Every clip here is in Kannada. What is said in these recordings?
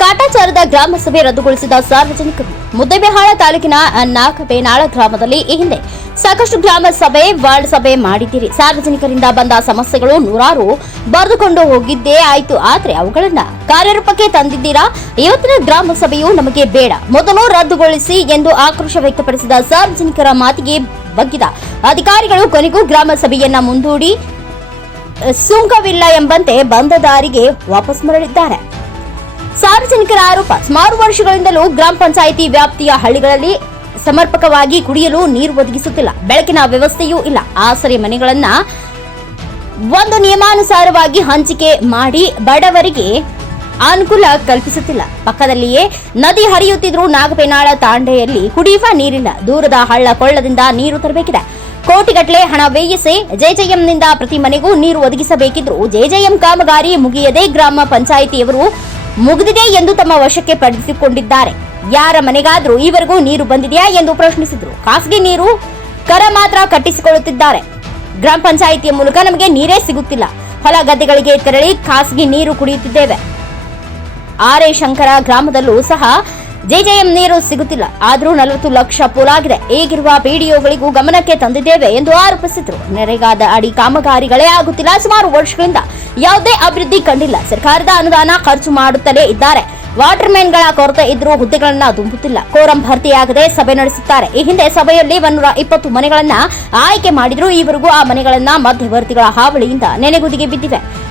ಕಾಟಾಚಾರದ ಗ್ರಾಮ ಸಭೆ ರದ್ದುಗೊಳಿಸಿದ ಸಾರ್ವಜನಿಕರು ಮುದ್ದೇಬಿಹಾಳ ತಾಲೂಕಿನ ನಾಗಬೇನಾಳ ಗ್ರಾಮದಲ್ಲಿ ಈ ಹಿಂದೆ ಸಾಕಷ್ಟು ಗ್ರಾಮ ಸಭೆ, ವಾರ್ಡ್ ಸಭೆ ಮಾಡಿದ್ದೀರಿ. ಸಾರ್ವಜನಿಕರಿಂದ ಬಂದ ಸಮಸ್ಯೆಗಳು ನೂರಾರು ಬರೆದುಕೊಂಡು ಹೋಗಿದ್ದೇ ಆಯ್ತು. ಆದರೆ ಅವುಗಳನ್ನ ಕಾರ್ಯರೂಪಕ್ಕೆ ತಂದಿದ್ದೀರಾ? ಇವತ್ತಿನ ಗ್ರಾಮ ಸಭೆಯು ನಮಗೆ ಬೇಡ. ಮೊದಲು ರದ್ದುಗೊಳಿಸಿ ಎಂದು ಆಕ್ರೋಶ ವ್ಯಕ್ತಪಡಿಸಿದ ಸಾರ್ವಜನಿಕರ ಮಾತಿಗೆ ಬಗ್ಗಿದ ಅಧಿಕಾರಿಗಳು ಕೊನೆಗೂ ಗ್ರಾಮ ಸಭೆಯನ್ನ ಮುಂದೂಡಿ ಸುಂಕವಿಲ್ಲ ಎಂಬಂತೆ ಬಂದ ದಾರಿಗೆ ವಾಪಸ್ ಮರಳಿದ್ದಾರೆ. ಸಾರ್ವಜನಿಕರ ಆರೋಪ. ಸುಮಾರು ವರ್ಷಗಳಿಂದಲೂ ಗ್ರಾಮ ಪಂಚಾಯಿತಿ ವ್ಯಾಪ್ತಿಯ ಹಳ್ಳಿಗಳಲ್ಲಿ ಸಮರ್ಪಕವಾಗಿ ಕುಡಿಯಲು ನೀರು ಒದಗಿಸುತ್ತಿಲ್ಲ. ಬೆಳಕಿನ ವ್ಯವಸ್ಥೆಯೂ ಇಲ್ಲ. ಆಸರೆ ಮನೆಗಳನ್ನ ಒಂದು ನಿಯಮಾನುಸಾರವಾಗಿ ಹಂಚಿಕೆ ಮಾಡಿ ಬಡವರಿಗೆ ಅನುಕೂಲ ಕಲ್ಪಿಸುತ್ತಿಲ್ಲ. ಪಕ್ಕದಲ್ಲಿಯೇ ನದಿ ಹರಿಯುತ್ತಿದ್ರೂ ನಾಗಪೇನಾಳ ತಾಂಡೆಯಲ್ಲಿ ಕುಡಿಯುವ ನೀರಿಲ್ಲ. ದೂರದ ಹಳ್ಳ ಕೊಳ್ಳದಿಂದ ನೀರು ತರಬೇಕಿದೆ. ಕೋಟಿಗಟ್ಟಲೆ ಹಣ ವ್ಯಯಿಸಿ ಜೆಜೆಎಂನಿಂದ ಪ್ರತಿ ಮನೆಗೂ ನೀರು ಒದಗಿಸಬೇಕಿದ್ರು. ಜೆಜೆಎಂ ಕಾಮಗಾರಿ ಮುಗಿಯದೆ ಗ್ರಾಮ ಪಂಚಾಯಿತಿಯವರು ಮುಗಿದಿದೆ ಎಂದು ತಮ್ಮ ವಶಕ್ಕೆ ಪಡೆದುಕೊಂಡಿದ್ದಾರೆ. ಯಾರ ಮನೆಗಾದರೂ ಈವರೆಗೂ ನೀರು ಬಂದಿದೆಯಾ ಎಂದು ಪ್ರಶ್ನಿಸಿದ್ರು. ಖಾಸಗಿ ನೀರು ಕರ ಮಾತ್ರ ಕಟ್ಟಿಸಿಕೊಳ್ಳುತ್ತಿದ್ದಾರೆ. ಗ್ರಾಮ ಪಂಚಾಯಿತಿಯ ಮೂಲಕ ನಮಗೆ ನೀರೇ ಸಿಗುತ್ತಿಲ್ಲ. ಹೊಲ ಗದ್ದೆಗಳಿಗೆ ತೆರಳಿ ಖಾಸಗಿ ನೀರು ಕುಡಿಯುತ್ತಿದ್ದೇವೆ. ಆರೆ ಶಂಕರ ಗ್ರಾಮದಲ್ಲೂ ಸಹ ಜೆಜೆಎಂ ನೀರು ಸಿಗುತ್ತಿಲ್ಲ. ಆದರೂ ನಲವತ್ತು ಲಕ್ಷ ಪೋಲಾಗಿದೆ ಈಗಿರುವ ಪಿಡಿಒಗಳಿಗೂ ಗಮನಕ್ಕೆ ತಂದಿದ್ದೇವೆ ಎಂದು ಆರೋಪಿಸಿದರು. ನೆರೆಗಾದ ಅಡಿ ಕಾಮಗಾರಿಗಳೇ ಆಗುತ್ತಿಲ್ಲ. ಸುಮಾರು ವರ್ಷಗಳಿಂದ ಯಾವುದೇ ಅಭಿವೃದ್ಧಿ ಕಂಡಿಲ್ಲ. ಸರ್ಕಾರದ ಅನುದಾನ ಖರ್ಚು ಮಾಡುತ್ತಲೇ ಇದ್ದಾರೆ. ವಾಟರ್ ಮ್ಯಾನ್ಗಳ ಕೊರತೆ ಇದ್ರೂ ಹುದ್ದೆಗಳನ್ನ ತುಂಬುತ್ತಿಲ್ಲ ಕೋರಂ ಭರ್ತಿಯಾಗದೆ ಸಭೆ ನಡೆಸುತ್ತಾರೆ. ಈ ಹಿಂದೆ ಸಭೆಯಲ್ಲಿ ಒಂದೂರ ಇಪ್ಪತ್ತು ಮನೆಗಳನ್ನ ಆಯ್ಕೆ ಮಾಡಿದ್ರು. ಈವರೆಗೂ ಆ ಮನೆಗಳನ್ನ ಮಧ್ಯವರ್ತಿಗಳ ಹಾವಳಿಯಿಂದ ನೆನೆಗುದಿಗೆ ಬಿದ್ದಿವೆ.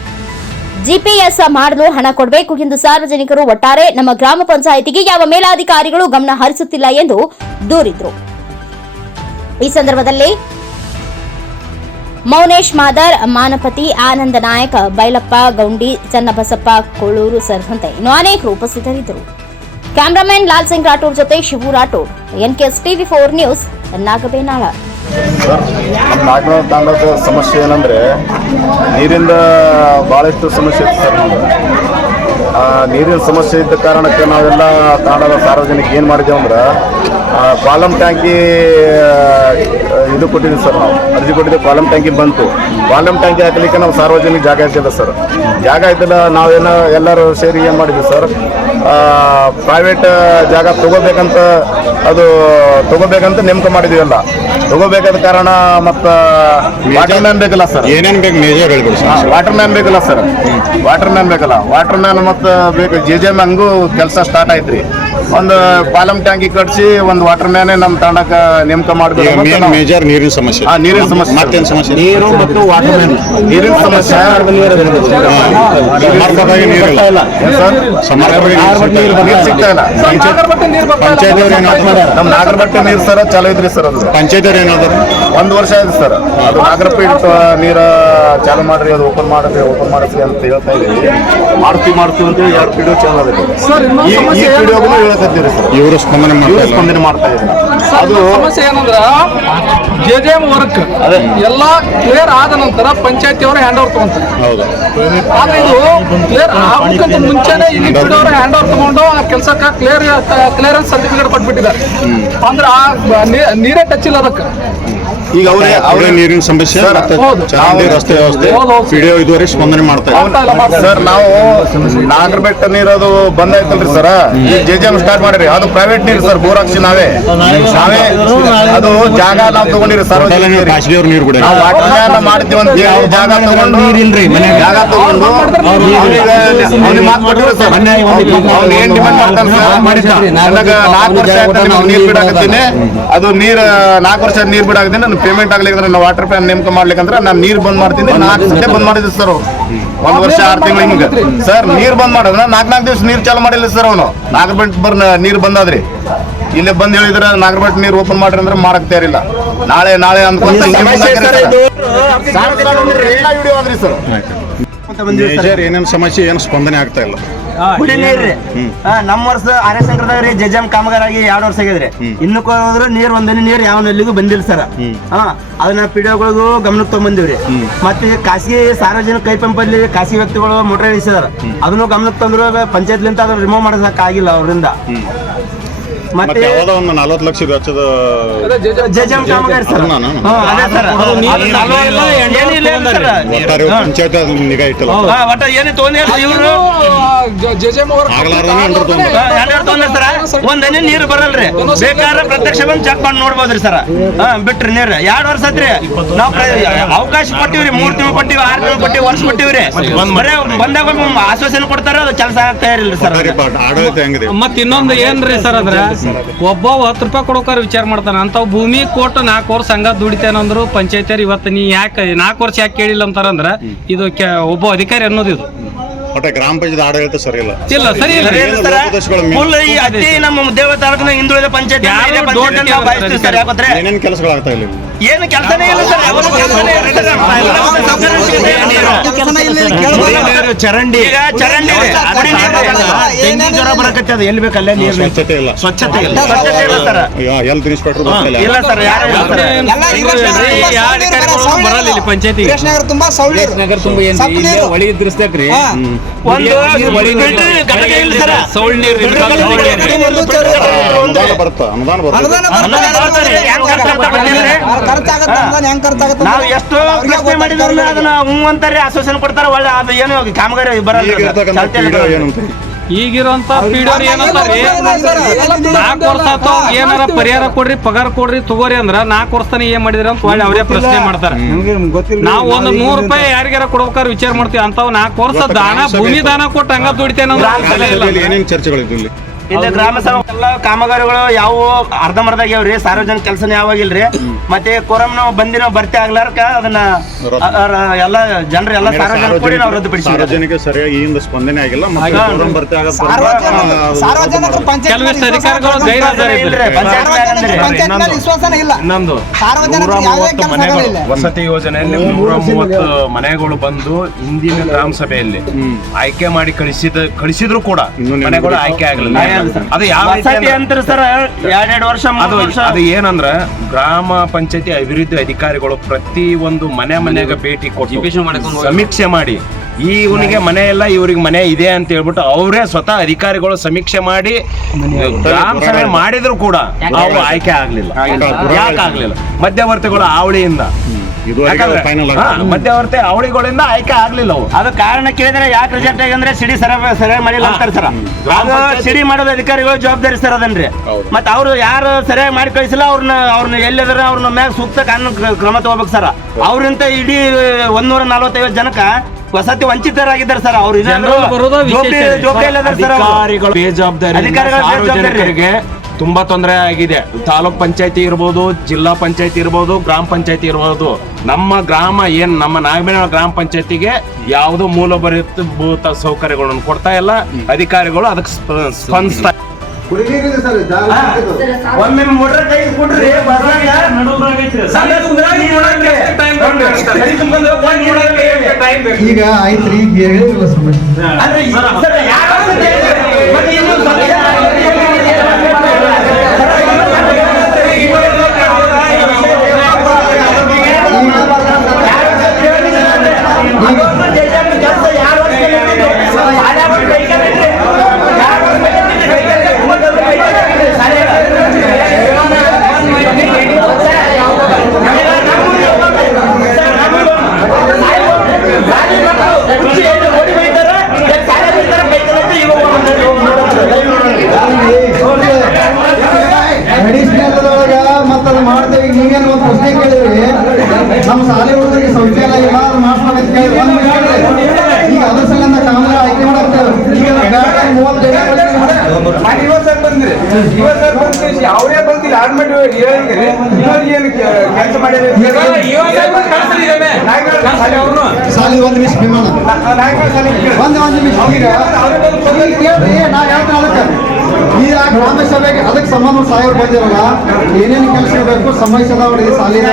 ಜಿಪಿಎಸ್ ಮಾಡಲು ಹಣ ಕೊಡಬೇಕು ಎಂದು ಸಾರ್ವಜನಿಕರು ಒಟ್ಟಾರೆ ನಮ್ಮ ಗ್ರಾಮ ಪಂಚಾಯಿತಿಗೆ ಯಾವ ಮೇಲಾಧಿಕಾರಿಗಳು ಗಮನ ಹರಿಸುತ್ತಿಲ್ಲ ಎಂದು ದೂರಿದ್ರು. ಈ ಸಂದರ್ಭದಲ್ಲಿ ಮೌನೇಶ್ ಮಾದರ್, ಮಾನಪತಿ, ಆನಂದ ನಾಯಕ, ಬೈಲಪ್ಪ, ಗೌಂಡಿ, ಚನ್ನಬಸಪ್ಪ ಕೊಳ್ಳೂರು ಸೇರಿದಂತೆ ಇನ್ನು ಅನೇಕರು ಉಪಸ್ಥಿತರಿದ್ದರು. ಕ್ಯಾಮರಾಮನ್ ಲಾಲ್ ಸಿಂಗ್ ರಾಠೋಡ್ ಜೊತೆ Shivu Rathod NKS TV four news, Nagabenal. Sir, ನಮ್ಮ ತಾಂಡದ ಸಮಸ್ಯೆ ಏನಂದರೆ ನೀರಿಂದ ಭಾಳಷ್ಟು ಸಮಸ್ಯೆ ಇತ್ತು ಸರ್ ನಮ್ಗೆ ಆ, ನೀರಿನ ಸಮಸ್ಯೆ ಇದ್ದ ಕಾರಣಕ್ಕೆ ನಾವೆಲ್ಲ ತಾಂಡದ ಸಾರ್ವಜನಿಕ ಏನು ಮಾಡಿದ್ದೇವೆ ಅಂದ್ರೆ ಕಾಲಮ್ ಟ್ಯಾಂಕಿ ಇದು ಕೊಟ್ಟಿದ್ದೀವಿ ಸರ್ ನಾವು. ಅರ್ಜಿ ಕೊಟ್ಟಿದ್ದೆ ಕಾಲಮ್ ಟ್ಯಾಂಕಿ ಬಂತು. ಕಾಲಮ್ ಟ್ಯಾಂಕಿ ಹಾಕಲಿಕ್ಕೆ ನಾವು ಸಾರ್ವಜನಿಕ ಜಾಗ ಇದ್ದಿಲ್ಲ ಸರ್. ಜಾಗ ಇದ್ದಿಲ್ಲ ನಾವೇನೋ ಎಲ್ಲರೂ ಸೇರಿ ಏನು ಮಾಡಿದ್ವಿ ಸರ್ ಪ್ರೈವೇಟ್ ಜಾಗ ತಗೋಬೇಕಂತ ಅದು ತಗೋಬೇಕಂತ ನೇಮಕ ಮಾಡಿದೀವಲ್ಲ ತಗೋಬೇಕಾದ ಕಾರಣ ಮತ್ತು ವಾಟರ್ ಮ್ಯಾನ್ ಬೇಕಲ್ಲ ಸರ್ ಏನೇನು ಬೇಕು ಮೇಜರ್ ಹೇಳ್ಬಿಡಿ ಸರ್ ವಾಟರ್ ಮ್ಯಾನ್ ಬೇಕಲ್ಲ ಸರ್ ವಾಟರ್ ಮ್ಯಾನ್ ಬೇಕಲ್ಲ. ವಾಟರ್ ಮ್ಯಾನ್ ಮತ್ತು ಬೇಕು ಜೆ ಜೆ ಹಂಗೂ ಕೆಲಸ ಸ್ಟಾರ್ಟ್ ಆಯ್ತ್ರಿ. ಒಂದು ಪಾಲಂ ಟ್ಯಾಂಕಿ ಕಟ್ಸಿ ಒಂದು ವಾಟರ್ ಮ್ಯಾನ್ ನಮ್ಮ ತಂಡಕ್ಕ ನೇಮಕ ಮಾಡಬೇಕು ಮೇನ್ ಮೇಜರ್ ನೀರಿನ ಸಮಸ್ಯೆ. ಹಾ, ನೀರಿನ ಸಮಸ್ಯೆ. ಮತ್ತೇನ್ ಸಮಸ್ಯೆ. ನೀರು ಮತ್ತು ವಾಟರ್ ಮ್ಯಾನ್ ನೀರಿನ ಸಮಸ್ಯೆ. ಸಮರ್ಪಕವಾಗಿ ನೀರಿಲ್ಲ. ಸರ್ ಸಮರ್ಪಕವಾಗಿ ನೀರು ಸಿಗ್ತಾ ಇಲ್ಲ. ನೀರು ಸಿಗ್ತಾ ಇಲ್ಲ. ಪಂಚಾಯತ್ ಅವ್ರು ಏನಾದ್ರು ನಮ್ಮ ನಾಗರಬಟ್ಟೆ ನೀರು ಸರ್ ಚಾಲು ಐತ್ರಿ ಸರ್ ಅದು. ಪಂಚಾಯತ್ ಅವ್ರು ಏನಾದ್ರು ಒಂದು ವರ್ಷ ಆಯ್ತು ಸರ್. ಅದು ನಾಗರಪೀಠ ನೀರ ಚಾಲು ಮಾಡ್ರಿ ಅದು ಓಪನ್ ಮಾಡ್ರಿ ಓಪನ್ ಮಾಡ್ರಿ ಅಂತ ಹೇಳ್ತಾ ಇದ್ದೀವಿ. ಮಾಡ್ತೀವಿ ಮಾಡ್ತೀವಿ ಅಂತ ಎರಡು ಪೀಡಿಯೋ ಚಾಲು ಆಗುತ್ತೆ ಈ ಈ ಪಿಡಿಯೋಗೂ ಹೇಳಕತ್ತೀರಿ ಸರ್ ಇವರು ಸ್ಪಂದನೆ ಇವ್ರು ಮಾಡ್ತಾ ಸ್ಪಂದನೆ ಮಾಡ್ತಾ ಇದ್ದಾರೆ ಅದು ಸಮಸ್ಯೆ ಏನಂದ್ರ ಜೆ ಜೆ ಎಂ ವರ್ಕ್ ಎಲ್ಲಾ ಕ್ಲಿಯರ್ ಆದ ನಂತರ ಪಂಚಾಯತಿ ಅವರು ಹ್ಯಾಂಡ್ ಓವರ್ ತಗೊಂತಾರೆ. ಹೌದು. ಆದ್ರೆ ಇದು ಕ್ಲಿಯರ್ ಆಗಬೇಕಂತ ಮುಂಚೆನೆ ಇಲ್ಲಿ ಅವರು ಹ್ಯಾಂಡ್ ಓವರ್ ತಗೊಂಡು ಆ ಕೆಲಸಕ್ಕೆ ಕ್ಲಿಯರ್ ಕ್ಲಿಯರೆನ್ಸ್ ಸರ್ಟಿಫಿಕೇಟ್ ಕೊಟ್ಬಿಟ್ಟಿದ್ದಾರೆ. ಅಂದ್ರೆ ಆ ನೀ- ನೀರೇ ಟಚ್ ಇಲ್ಲ ಅದಕ್ಕೆ. ಈಗ ಅವರೇ ಅವರೇ ಅವರೇ ನೀರಿನ ಸಮಸ್ಯೆ ಮತ್ತೆ ಹೌದು. ಚರಂಡಿ ರಸ್ತೆ ವ್ಯವಸ್ಥೆ. ಹೌದು, ಹೌದು. ಪಿಡಿಒ ಇದುವರೆಗೆ ಸ್ಪಂದನೆ ಮಾಡ್ತಾ ಇಲ್ಲ. ಮಾಡ್ತಾ ಇಲ್ಲ, ಮಾಡ್ತಾ ಇಲ್ಲ. ಸರ್ ನಾವು ನಾಗರಬೆಟ್ಟ ನೀರು ಅದು ಬಂದ್ ಆಯ್ತಲ್ರಿ ಸರ್ ಈಗ ಜೆ ಜೆ ಸ್ಟಾರ್ಟ್ ಮಾಡಿರಿ. ಅದು ಪ್ರೈವೇಟ್ ನೀರು ಸರ್ ಬೋರ್ ಹಾಕ್ಸಿ ನಾವೇ. ನಾವೇ ಅದು ಜಾಗ ನಾವು ತಗೊಂಡಿರಿ ಸರ್ ನೀರು ಕೂಡ ನಾವು ವಾಟರ್ ಮ್ಯಾನ್ ಮಾಡಿದ್ವಿ ಅಂತ ಹೇಳಿ ಜಾಗ ತಗೊಂಡು ನೀರಿಲ್ರಿ. ಜಾಗ ತಗೊಂಡು ಅವ್ನಿಗೆ ಮಾತು ಕೊಟ್ಟಿದ್ರು ಸರ್. ಅವ್ನು ಏನ್ ಡಿಮಾಂಡ್ ಮಾಡ್ತಾನೆ ಸರ್? ನನಗ ನಾಲ್ಕು ವರ್ಷ ಆಯ್ತು. ನಿಮ್ಗೆ ನೀರ್ ಬಿಡಾಕತ್ತೀನಿ. ಅದು ನೀರ್ ನಾಲ್ಕು ವರ್ಷ ನೀರ್ ಬಿಡಾಕತ್ತೀನಿ. ನಾನು ಪೇಮೆಂಟ್ ಆಗ್ಲಿಕ್ಕೆ ನಾನು ವಾಟರ್ ಪ್ಲಾನ್ ನೇಮಕ ಮಾಡ್ಲಿಕ್ಕಂದ್ರೆ ನಾನು ನೀರ್ ಬಂದ್ ಮಾಡ್ತೀನಿ. ನಾಲ್ಕು ಬಂದ್ ಮಾಡಿದ್ರು ಸರ್ ಒಂದ್ ವರ್ಷ ಆರು ತಿಂಗಳು ಹಿಂಗ. ಸರ್ ನೀರ್ ಬಂದ್ ಮಾಡೋದ್ರ ನಾಲ್ಕು ನಾಲ್ಕು ದಿವಸ ನೀರ್ ಚಾಲು ಮಾಡಿಲ್ಲ ಸರ್ ಅವನು. ನಾಗರಬೆಟ್ ಬರ್ ನೀರ್ ಬಂದಾದ್ರಿ. ಇಲ್ಲೇ ಬಂದ್ ಹೇಳಿದ್ರ ನಾಗರಬೆಟ್ ನೀರ್ ಓಪನ್ ಮಾಡ್ರಿ ಅಂದ್ರೆ ಮಾಡಕ್ ತಯಾರಿಲ್ಲ. ನಾಳೆ ನಾಳೆ ಮುಂದಾಕಿರಿ ಸರ್. ಮೇಜರ್ ಏನೇನು ಸಮಸ್ಯೆ ಏನು ಸ್ಪಂದನೆ ಆಗ್ತಾ ಇಲ್ಲ. ಕುಡಿ ನೀರ್ರಿ ನಮ್ಮ ವರ್ಷ ಆರ್ಯ ಸಂಕ್ರದಾಗ ರೀ ಜಜಮ್ ಕಾಮಗಾರಾಗಿ ಎರಡು ವರ್ಷ ಆಗಿದ್ರಿ. ಇನ್ನು ಹೋದ್ರ ನೀರ್ ಒಂದನೇ ನೀರ್ ಯಾವ ನಲ್ಲಿಗೂ ಬಂದಿಲ್ಲ ಸರ್. ಹಾ ಅದನ್ನ ಪಿಡಿಯೋಗಳಿಗೂ ಗಮನಕ್ಕೆ ತಗೊಂಬಂದಿವ್ರಿ. ಮತ್ತೆ ಖಾಸಗಿ ಸಾರ್ವಜನಿಕ ಕೈ ಪಂಪಲ್ಲಿ ಖಾಸಗಿ ವ್ಯಕ್ತಿಗಳು ಮೋಟರ್ ಇಳಿಸಿದಾರ ಅದನ್ನು ಗಮನಕ್ಕೆ ತಂದ್ರು ಪಂಚಾಯತ್ಲಿಂದ ಅದನ್ನ ರಿಮೂವ್ ಮಾಡೋದಕ್ಕೆ ಆಗಿಲ್ಲ ಅವರಿಂದ ಮತ್ತೆ ಮತ್ತೆ ಯಾವ್ದೋ ಒಂದು ನಲ್ವತ್ತು ಲಕ್ಷ ವೆಚ್ಚದ ಅದೇ ಜೆ- ಜೆ- ಜಜಮ್ ಕಾಮಗಾರಿ ಸರ್. ನಾನು? ಹಾ, ಅದೇ ಸರ್. ಅದು ನೀರು ಅದು ಸಲುವಾಗಿ ಎಲ್ಲ ಎಂಟು ಏನಿಲ್ಲ ವರ್ಷ ಸರ್. ಒಟ್ಟಾರೆ ಪಂಚಾಯತ್ ನಿಗಾ ಇಟ್ಟಲ್ಲ ಹಾ, ಒಟ್ಟ ಏನು ಇವರು? ಜೆಜೆಮ್ ಅವ್ರ ಆಗ್ಲಾರ್ದನೆ ಎಂಟ್ರು ತೊಗೊಂಡ್ರು. ಎರಡು ತೊಗೊಂಡ್ರ ಸರ್? ಒಂದ್ ಹನಿ ನೀರು ಬರಲ್ರಿ. ಬೇಕಾದ್ರೆ ಪ್ರತ್ಯಕ್ಷ ಬಂದ್ ಚೆಕ್ ಮಾಡಿ ನೋಡ್ಬೋದ್ರಿ ಸರ್. ಹಾ ಬಿಟ್ರಿ ನೀರ್. ಎರಡ್ ವರ್ಷ ಆತ್ರಿ. ನಾವ್ ಪ್ರ- ಅವಕಾಶ ಕೊಟ್ಟಿವ್ರಿ ಮೂರ್ ತಿಂಗಳು ಕೊಟ್ಟಿವಿ ಆರ್ ತಿಂಗಳು ಕೊಟ್ಟಿವಿ ವರ್ಷ ಕೊಟ್ಟಿವ್ರಿ. ಬರೇ ಬಂದಾಗ ಆಶ್ವಾಸನೆ ಕೊಡ್ತಾರ ಅದು ಕೆಲಸ ಆಗ್ತಾ ಇರಲಿಲ್ಲ ಸರ್. ಒಟ್ಟಾರೆ ಬಟ್ ಆಡಳಿತ ಹೆಂಗಿದೆ? ಮತ್ ಇನ್ನೊಂದು ಏನ್ರಿ ಸರ್ ಅದ್ರ ಒಬ್ಬ ಹತ್ತು ರೂಪಾಯಿ ಕೊಡೋಕಾರ ವಿಚಾರ ಮಾಡ್ತಾನೆ. ಅಂತ ಭೂಮಿ ಕೊಟ್ಟು ನಾಲ್ಕು ವರ್ಷ ಹಂಗ ದುಡಿತೇನಂದ್ರು ಪಂಚಾಯತಿಯವ್ರು ಇವತ್ತು ನೀ ಯಾಕೆ ನಾಲ್ಕು ವರ್ಷ ಯಾಕೆ ಕೇಳಿಲ್ಲ ಅಂತಾರಂದ್ರ ಇದು ಕೆ- ಒಬ್ಬ ಅಧಿಕಾರಿ ಅನ್ನೋದು ಇದು. ಒಟ್ಟ ಗ್ರಾಮ ಪಂಚಾಯತ್ ಆಡಳಿತ ಸರಿ ಇಲ್ಲ. ಇಲ್ಲ ಸರಿ ಇಲ್ಲ. ಸರಿ ಇಲ್ಲ ಸರ್ ಫುಲ್ ಈ ಅತಿ ನಮ್ಮ ದೇವ ತಾಲೂಕಿನ ಹಿಂದುಳಿದ ಪಂಚಾಯತ್ ಯಾರು ದೊಡ್ಡ ನಾವು ಬಯಸ್ತೀವಿ ಸರ್. ಯಾಕಂದ್ರೆ ಏನೇನ್ ಕೆಲಸಗಳಾಗ್ತಾ ಇಲ್ಲಿ? ಏನು ಕೆಲಸನೇ ಇಲ್ಲ ಸರ್ ಕೆಲ್ಸನೇ ಇಲ್ಲ ಸರ್. ಚರಂಡಿ ಈಗ ಚರಂಡಿ ಇದೆ. ಕುಡಿ ನೀರು ಇಲ್ಲ. ಡೆಂಗಿ ಜ್ವರ ಬರಕತ್ತದ ಎಲ್ಲಿ ಬೇಕಲ್ಲೇ ನೀರು ಸ್ವಚ್ಛತೆ ಇಲ್ಲ. ಸ್ವಚ್ಛತೆ ಇಲ್ಲ. ಸ್ವಚ್ಛತೆ ಇಲ್ಲ ಸರ್. ಹೆಲ್ತ್ ಇನ್ಸ್ಪೆಕ್ಟರ್ ಬರ್ತಿಲ್ಲ ಇಲ್ಲ ಸರ್ ಯಾರು ಇಲ್ಲ ಸರ್. ಎಲ್ಲ ಈಗ ಯಾವ ಅಧಿಕಾರಿಗಳು ಬರಲ್ಲ ಇಲ್ಲಿ ಪಂಚಾಯತಿಗೆ. ನಗರ ತುಂಬಾ ಸೌಳ್ಯ ನಗರ ತುಂಬ ಏನ್ ಸಪ್ಪು ನೀರು. ಒಳಗೆ ಇದ್ರಿಸ್ಬೇಕ್ರಿ ಒಂದು ಘಟಕ ಇಲ್ಲ ಸರ್. ಸೌಳ್ ನೀರು ಅನುದಾನ ಬರುತ್ತಾ? ಅನುದಾನ ಬರುತ್ತೆ? ಅನುದಾನ ಖರ್ಚಾಗತ್ತೆ ನಾವು ಎಷ್ಟು ಪ್ರಶ್ನೆ ಮಾಡಿದ್ರು ಅದನ್ನ ಹ್ಞೂ ಅಂತಾರೆ ಆಶ್ವಾಸನೆ ಕೊಡ್ತಾರೆ ಒಳ್ಳೆ ಅದು ಏನು ಕಾಮಗಾರಿ ಬರಲ್ಲ ಈಗ ಇರ್ತಕ್ಕಂಥ ಚಾಲ್ತಿ ಪೀಡಿಯೋ ಬರಲ್ಲ. ಈಗಿರುವಂತ ಏನಂತ ಪೀಡಿಯೋರ್ ಏನಂತಾರಿ ನಾಲ್ಕು ವರ್ಷ ಆತು ಏನಾರ ಪರಿಹಾರ ಕೊಡ್ರಿ ಪಗಾರ ಕೊಡ್ರಿ ತಗೋರಿ ಅಂದ್ರ ನಾಲ್ಕು ವರ್ಷ ಏನ್ ಮಾಡಿದ್ರಿ ಅಂತ ಒಳ್ಳೆ ಅವರೇ ಪ್ರಶ್ನೆ ಮಾಡ್ತಾರ. ನಾವು ಒಂದು ನೂರ್ ರೂಪಾಯಿ ಯಾರಿಗಾರ ಕೊಡ್ಬೇಕಾದ್ರೆ ವಿಚಾರ ಮಾಡ್ತೀವಿ. ಅಂತಾವ್ ನಾಲ್ಕು ವರ್ಷ ದಾನ ಭೂಮಿ ದಾನ ಕೊಟ್ಟು ಹಂಗ ದುಡಿತೇನೆ ಬೆಲೆ ಇಲ್ಲ? ಇಲ್ಲಿ ಗ್ರಾಮ ಸಭಾ ಎಲ್ಲ ಕಾಮಗಾರಿಗಳು ಯಾವ ಅರ್ಧಂಬರ್ಧ ಆಗ್ಯಾವ್ರಿ ಸಾರ್ವಜನಿಕ ಕೆಲಸನ ಯಾವಾಗಿಲ್ರಿ ಮತ್ತೆ ಕೊರಮ್ನ ಬಂದಿರೋ ಭರ್ತಿ ಆಗ್ಲಾರ್ಕ ಅದನ್ನ ಎಲ್ಲ ಜನರು ಎಲ್ಲ ಸಾರ್ವಜನಿಕ ಕೂಡಿ ನಾವು ರದ್ದುಪಡಿಸಿದ್ವಿ. ಸಾರ್ವಜನಿಕ ಸರಿಯಾಗಿ ಈಗಿಂದ ಸ್ಪಂದನೆ ಆಗಿಲ್ಲ ಮತ್ತೆ ಭರ್ತಿ ಆಗದ್ ಸಾರ್ವಜನಿಕರು ಪಂಚಾಯತ್ ವಿಶ್ವಾಸನೇ ಇಲ್ಲ. ವಸತಿ ಯೋಜನೆಯಲ್ಲಿ ನೂರ ಮೂವತ್ತು ಮನೆಗಳು. ಬಂದು ಹಿಂದಿನ ಗ್ರಾಮ ಸಭೆಯಲ್ಲಿ ಆಯ್ಕೆ ಮಾಡಿ ಕಳಿಸಿದ ಕಳಿಸಿದ್ರು ಕೂಡ ಮನೆಗಳು ಆಯ್ಕೆ ಆಗಲಿಲ್ಲ. ಅದು ಯಾವ ರೀತಿ ವಸತಿ ಅಂತಾರೆ ಸರ್ ಎರಡೆರಡು ವರ್ಷ ಅದು ಮೂರು ವರ್ಷ? ಅದು ಏನಂದ್ರ ಗ್ರಾಮ ಪಂಚಾಯತಿ ಅಭಿವೃದ್ಧಿ ಅಧಿಕಾರಿಗಳು ಪ್ರತಿ ಒಂದು ಮನೆ ಮನೆಗೆ ಭೇಟಿ ಕೊಟ್ಟು ಸಮೀಕ್ಷೆ ಮಾಡಿ. ಈ ಇವನಿಗೆ ಮನೆ ಇಲ್ಲ ಇವ್ರಿಗೆ ಮನೆ ಇದೆ ಅಂತ ಹೇಳ್ಬಿಟ್ಟು ಅವರೇ ಸ್ವತಃ ಅಧಿಕಾರಿಗಳು ಸಮೀಕ್ಷೆ ಮಾಡಿ ಗ್ರಾಮ ಸಭೆ ಮಾಡಿದ್ರು ಕೂಡ ಅವರು ಆಯ್ಕೆ ಆಗ್ಲಿಲ್ಲ. ಯಾಕೆ ಆಗ್ಲಿಲ್ಲ? ಮಧ್ಯವರ್ತಿಗಳು ಆವಳಿಯಿಂದ ಇದುವರೆಗೆ ಫೈನಲ್ ಮಧ್ಯವರ್ತಿ ಅವಳಿಗಳಿಂದ ಆಯ್ಕೆ ಆಗ್ಲಿಲ್ಲ ಅವು ಅದು ಕಾರಣ ಕೇಳಿದ್ರೆ ಯಾಕೆ ರಿಜೆಕ್ಟ್ ಆಗಂದ್ರೆ ಸಿಡಿ ಸರ ಸರಿಯಾಗಿ ಮಾಡಿಲ್ಲ ಅಂತಾರೆ ಸರ್. ಅದು ಸಿಡಿ ಮಾಡೋದು ಅಧಿಕಾರಿಗಳು ಜವಾಬ್ದಾರಿ ಸರ್ ಅದನ್ರಿ. ಮತ್ತೆ ಅವರು ಯಾರು ಸರಿಯಾಗಿ ಮಾಡಿ ಕಳಿಸಿಲ್ಲ ಅವ್ರನ್ನ ಅವ್ರನ್ನ ಎಲ್ಲಿದ್ರೆ ಅವ್ರನ್ನ ಮ್ಯಾಗ ಸೂಕ್ತ ಕಾನೂನು ಕ್ರ- ಕ್ರಮ ತಗೋಬೇಕು ಸರ್. ಅವ್ರಿಂತ ಇಡೀ ಒಂದೂರ ನಲವತ್ತೈವತ್ತು ಜನಕ್ಕ ವಸತಿ ವಂಚಿತರಾಗಿದ್ದಾರೆ ಸರ್. ಅವ್ರು ಬೇಜವಾಬ್ದಾರಿ. ಅಧಿಕಾರಿಗಳು ತುಂಬಾ ತೊಂದರೆ ಆಗಿದೆ. ತಾಲೂಕ್ ಪಂಚಾಯತಿ ಇರ್ಬೋದು ಜಿಲ್ಲಾ ಪಂಚಾಯತಿ ಇರ್ಬೋದು ಗ್ರಾಮ ಪಂಚಾಯತಿ ಇರ್ಬೋದು. ನಮ್ಮ ಗ್ರಾಮ ಏನ್ ನಮ್ಮ ನಾಗಬೇನ ಗ್ರಾಮ ಪಂಚಾಯತಿಗೆ ಯಾವುದು ಮೂಲಭೂತ ಸೌಕರ್ಯಗಳನ್ನು ಕೊಡ್ತಾ ಇಲ್ಲ. ಅಧಿಕಾರಿಗಳು ಅದಕ್ಕೆ ಸ್ಪಂದಿಸ್ತಾ ಈಗ. ಆಯ್ತು ಮೋಟರ್ ಕೈ ಕೊಡ್ರಿ ಬಸ್ನಾಗ ಸಣ್ಣ ಸುಂದರಾಗಿ ನೋಡಕ್ಕೆ. ಸರಿ ಸುಮ್ಕೊಂಡ್ ಹೋಗ್ ಬಂದ್ ನೋಡಕ್ಕೆ. ಈಗ ಆಯ್ತ್ರಿ ಈಗ ಹೇಳಿದ್ರಲ್ಲ ಸಮಸ್ಯೆ ಅಂದ್ರೆ ಈ- ಸರ್, ಯಾರು ಅಂತ ಹೇಳಿದ್ರೆ, ಮತ್ತೆ ಇನ್ನು ಸ್ವಲ್ಪ ಅಡಿಷನಲ್ದೊಳಗ ಮತ್ತ ಅದು ಮಾಡ್ತೇವೆ ಈಗ ನೀವೇನು ಒಂದು ಪ್ರಶ್ನೆ ಕೇಳಿದ್ರಿ ನಮ್ಮ ಶಾಲೆ ಹುಡುಗರಿಗೆ ಶೌಚಾಲಯ ಇಲ್ಲ ಅದು ಮಾಡ್ಸ್ಬೇಕಂತ ಕೇಳಿದ್ರಿ ಒಂದ್ ನಿಮಿಷ ಕೇಳ್ರಿ. ಈಗ ಅದ್ರ ಸಲಿಂದ ಕಾಮಗಾರಿ ಆಯ್ಕೆ ಮಾಡಾಕ್ತೇವೆ ಈಗ ಬ್ಯಾಡ ಮೂವತ್ತೈದು ಇವತ್ತು ಬಂದ್ರಿ ಇವತ್ತು ಬಂದು ಅವರೇ ಬಂದಿಲ್ಲ ಆಡ್ಮೆಂಟ್ ಹೇಳಿದ್ರಿ ಇನ್ನೊಂದು ಏನು ಕೆಲಸ ಮಾಡಿದ್ರೆ ಸಾಲಿ ಒಂದ್ ನಿಮಿಷ ವಿಮಾನ ಒಂದ್ ಒಂದ್ ನಿಮಿಷ. ನಾ ಹೇಳ್ತೀನಿ ಅದಕ್ಕೆ ಈ ಗ್ರಾಮ ಸಭೆಗೆ ಅದಕ್ಕೆ ಸಂಬಂಧ ಸಾಹೇಬ್ ಬಂದಿರಲ್ಲ ಏನೇನು ಕೆಲಸ ಇರಬೇಕು ಈ ಸಾಲಿನ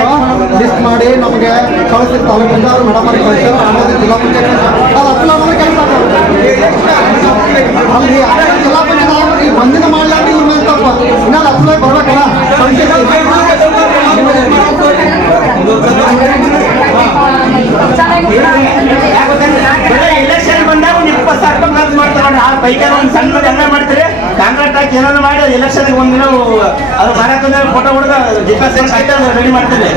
ಲಿಸ್ಟ್ ಮಾಡಿ ನಮಗೆ ಕಳಿಸಿ ತಾಲೂಕಿಂದ ಅವ್ರು ಮೇಡಮ್ ಅವ್ರಿಗೆ ಜಿಲ್ಲಾ ಪಂಚಾಯತ್ ಅದು ಹತ್ತು ಒಂದಿನ ಮಾಡಲಾರ್ದು ಇವ್ರ ತಪ್ಪ ಅಪ್ಲೈ ಬರ್ಬೇಕಲ್ಲ ಎಲೆಕ್ಷನ್ ಬಂದಾಗ ಒಂದು ಇಪ್ಪತ್ತು ಸಾವಿರ ರೂಪಾಯಿ ಮಾಡ್ತಾರೆ ಆ ಪೈಕಾರ ಒಂದು ಸಣ್ಣ ಎಲ್ಲ ಮಾಡ್ತಾರೆ ಕಾಂಟ್ರಾಕ್ಟ್ ಹಾಕಿ ಏನಾದ್ರು ಮಾಡಿ ಎಲೆಕ್ಷನ್ ಒಂದು ಅದು ಬರಕ್ಕೆ ಫೋಟೋ ಹೊಡೆದ ದೀಪಾಸ್ ರೆಡಿ ಮಾಡ್ತಾರೆ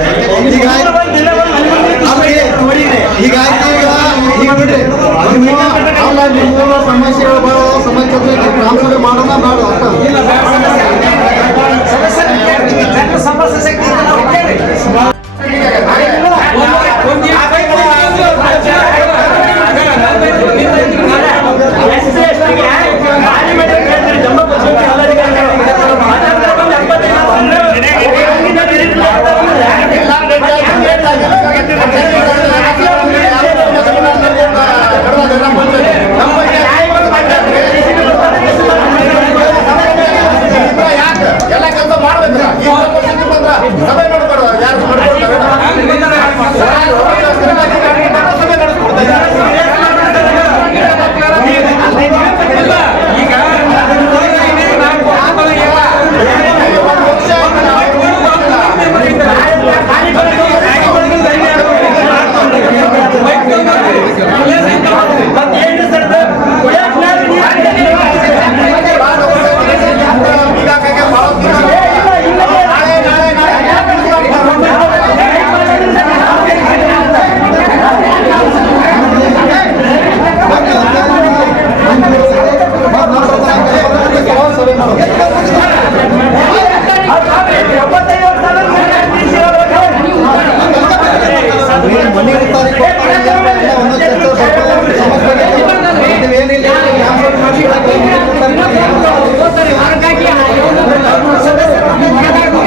ಈಗ ಈಗ ಬಿಡಿ. ಅಲ್ಲ ನಿಮ್ಮ ಸಮಸ್ಯೆ ಸಮಸ್ಯೆ ಸಮಾಜದ ಟ್ರಾನ್ಸ್ಫರ್ ಮಾಡೋಣ ಬೇಡ ಸಮಸ್ಯೆ